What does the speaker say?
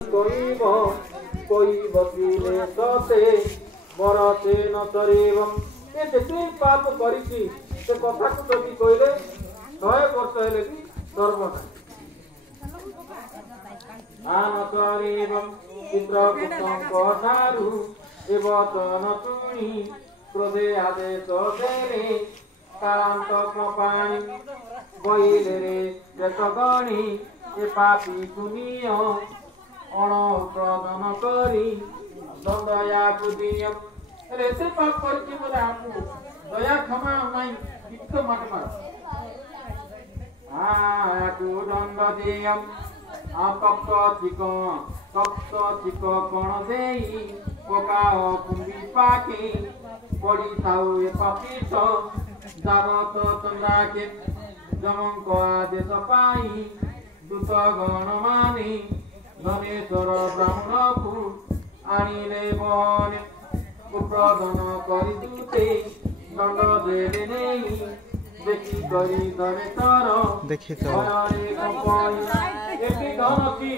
कइब कोई वकीले सते मरते न तरेवम ए जेतिन पाप करिछि से कथा को जदि कइले 100 वर्ष हेले भी सर्वना आन तरेवम चित्र पुस्तक ठारु एवतन तुणी क्रोधे आदेश देले कांत कृपाणी बइले रे जतगणी ए पापी पुनिय अणप्रदन करी दया कुदियम रे से पाप करके बोले आपको दया क्षमा नहीं कितो मत मार आकु दंड देयम आपक्क चिक कोण देई पकाओ कुंबी पाके पड़ी थाउ ए पापीठ जावत चंद्राके जमं को आदेश पाई दूत गण मानी धनेश्वर ब्राह्मण को आनिले बन उपप्रदन करी दूते दंड देले नहीं देखी करी दरेतर देखी तो हरे कपाई एटी धन की